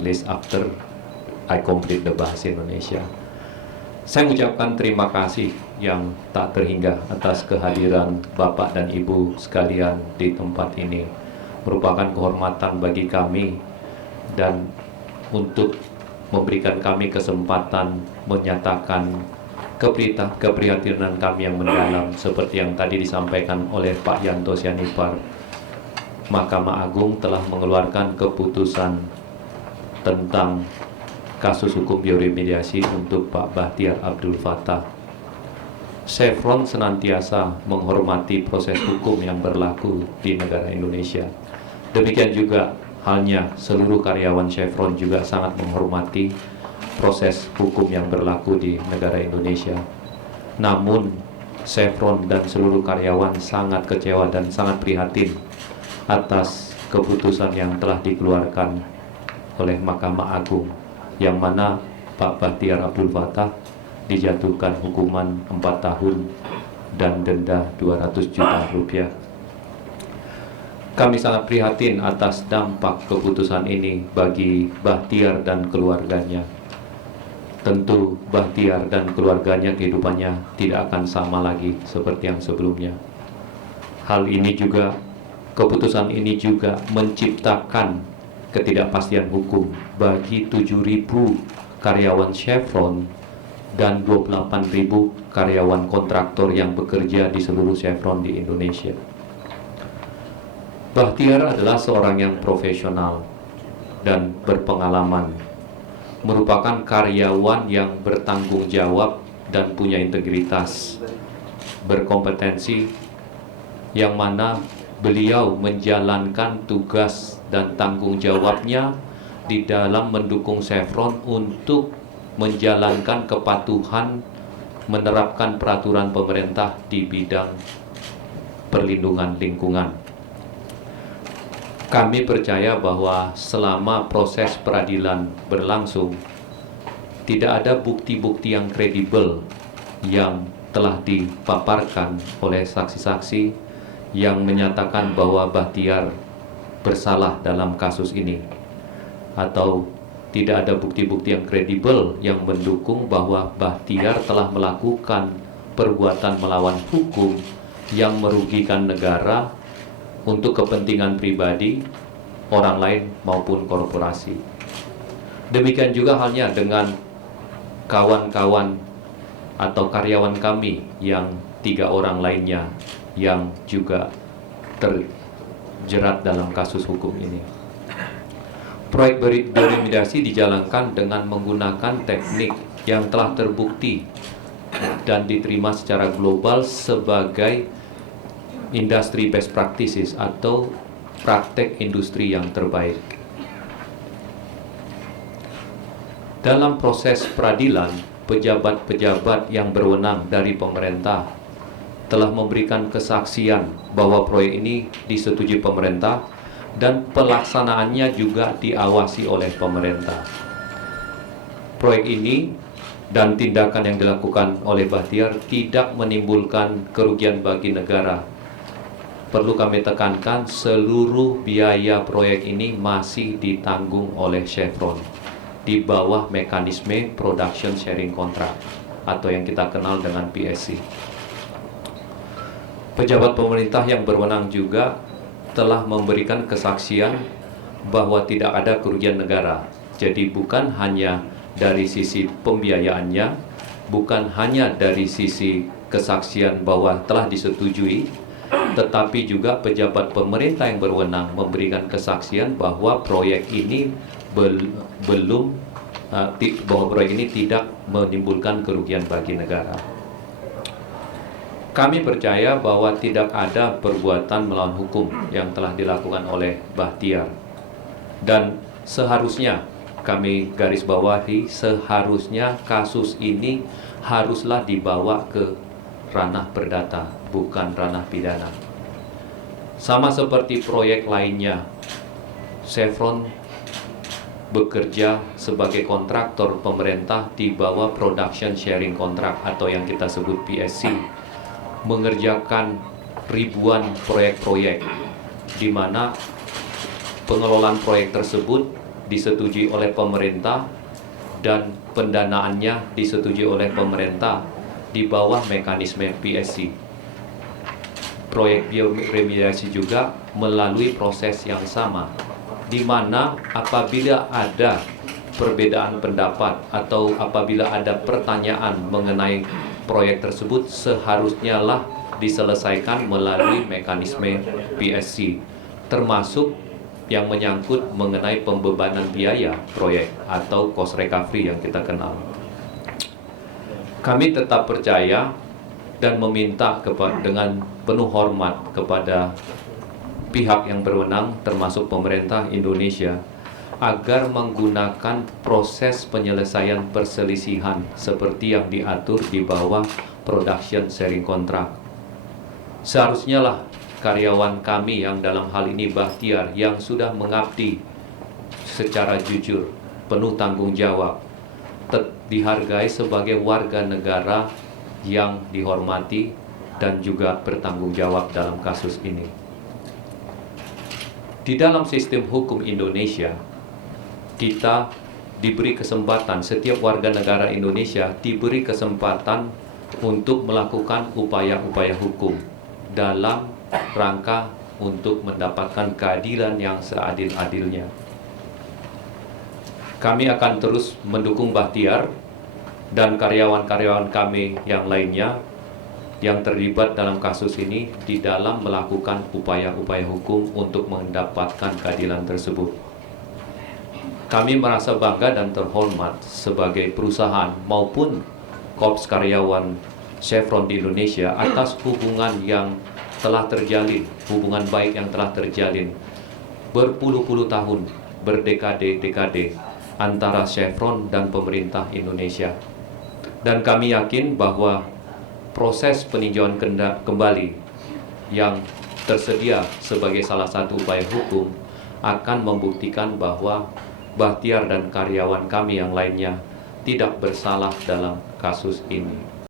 English after I complete the bahasa Indonesia. Saya mengucapkan terima kasih yang tak terhingga atas kehadiran Bapak dan Ibu sekalian di tempat ini. Merupakan kehormatan bagi kami dan untuk memberikan kami kesempatan menyatakan keprihatinan kami yang mendalam seperti yang tadi disampaikan oleh Pak Yanto Sianipar. Mahkamah Agung telah mengeluarkan keputusan tentang kasus hukum bioremediasi untuk Pak Bahtiar Abdul Fattah. Chevron senantiasa menghormati proses hukum yang berlaku di negara Indonesia. Demikian juga halnya seluruh karyawan Chevron juga sangat menghormati proses hukum yang berlaku di negara Indonesia. Namun Chevron dan seluruh karyawan sangat kecewa dan sangat prihatin atas keputusan yang telah dikeluarkan oleh Mahkamah Agung, yang mana Pak Bahtiar Abdul Fattah dijatuhkan hukuman 4 tahun dan denda 200 juta rupiah. Kami sangat prihatin atas dampak keputusan ini bagi Bahtiar dan keluarganya. Tentu Bahtiar dan keluarganya kehidupannya tidak akan sama lagi seperti yang sebelumnya. Hal ini juga, keputusan ini juga menciptakan ketidakpastian hukum bagi 7.000 karyawan Chevron dan 28.000 karyawan kontraktor yang bekerja di seluruh Chevron di Indonesia. Bahtiar adalah seorang yang profesional dan berpengalaman, merupakan karyawan yang bertanggung jawab dan punya integritas, berkompetensi, yang mana beliau menjalankan tugas dan tanggung jawabnya di dalam mendukung Chevron untuk menjalankan kepatuhan menerapkan peraturan pemerintah di bidang perlindungan lingkungan. Kami percaya bahwa selama proses peradilan berlangsung, tidak ada bukti-bukti yang kredibel yang telah dipaparkan oleh saksi-saksi yang menyatakan bahwa Bahtiar bersalah dalam kasus ini, atau tidak ada bukti-bukti yang kredibel yang mendukung bahwa Bahtiar telah melakukan perbuatan melawan hukum yang merugikan negara untuk kepentingan pribadi, orang lain maupun korporasi. Demikian juga halnya dengan kawan-kawan atau karyawan kami yang 3 orang lainnya yang juga terjerat dalam kasus hukum ini. Proyek bioremediasi dijalankan dengan menggunakan teknik yang telah terbukti dan diterima secara global sebagai industry best practices atau praktek industri yang terbaik. Dalam proses peradilan, pejabat-pejabat yang berwenang dari pemerintah telah memberikan kesaksian bahwa proyek ini disetujui pemerintah dan pelaksanaannya juga diawasi oleh pemerintah. Proyek ini dan tindakan yang dilakukan oleh Bahtiar tidak menimbulkan kerugian bagi negara. Perlu kami tekankan, seluruh biaya proyek ini masih ditanggung oleh Chevron di bawah mekanisme Production Sharing Contract atau yang kita kenal dengan PSC. Pejabat pemerintah yang berwenang juga telah memberikan kesaksian bahwa tidak ada kerugian negara. Jadi bukan hanya dari sisi pembiayaannya, bukan hanya dari sisi kesaksian bahwa telah disetujui, tetapi juga pejabat pemerintah yang berwenang memberikan kesaksian bahwa proyek ini bahwa proyek ini tidak menimbulkan kerugian bagi negara. Kami percaya bahwa tidak ada perbuatan melawan hukum yang telah dilakukan oleh Bahtiar, dan seharusnya kami garis bawahi, seharusnya kasus ini haruslah dibawa ke ranah perdata, bukan ranah pidana. Sama seperti proyek lainnya, Chevron bekerja sebagai kontraktor pemerintah di bawah Production Sharing Contract atau yang kita sebut PSC, mengerjakan ribuan proyek-proyek di mana pengelolaan proyek tersebut disetujui oleh pemerintah dan pendanaannya disetujui oleh pemerintah di bawah mekanisme PSC. Proyek bioremediasi juga melalui proses yang sama, di mana apabila ada perbedaan pendapat atau apabila ada pertanyaan mengenai proyek tersebut, seharusnya lah diselesaikan melalui mekanisme PSC, termasuk yang menyangkut mengenai pembebanan biaya proyek atau cost recovery yang kita kenal. Kami tetap percaya dan meminta dengan penuh hormat kepada pihak yang berwenang, termasuk pemerintah Indonesia, agar menggunakan proses penyelesaian perselisihan seperti yang diatur di bawah production sharing contract. Seharusnya lah karyawan kami yang dalam hal ini Bahtiar yang sudah mengabdi secara jujur, penuh tanggung jawab, dihargai sebagai warga negara yang dihormati dan juga bertanggung jawab dalam kasus ini. Di dalam sistem hukum Indonesia, kita diberi kesempatan, setiap warga negara Indonesia diberi kesempatan untuk melakukan upaya-upaya hukum dalam rangka untuk mendapatkan keadilan yang seadil-adilnya. Kami akan terus mendukung Bahtiar dan karyawan-karyawan kami yang lainnya yang terlibat dalam kasus ini di dalam melakukan upaya-upaya hukum untuk mendapatkan keadilan tersebut. Kami merasa bangga dan terhormat sebagai perusahaan maupun korps karyawan Chevron di Indonesia atas hubungan yang telah terjalin, hubungan baik yang telah terjalin berpuluh-puluh tahun, berdekade-dekade antara Chevron dan pemerintah Indonesia. Dan kami yakin bahwa proses peninjauan kembali yang tersedia sebagai salah satu upaya hukum akan membuktikan bahwa Bahtiar dan karyawan kami yang lainnya tidak bersalah dalam kasus ini.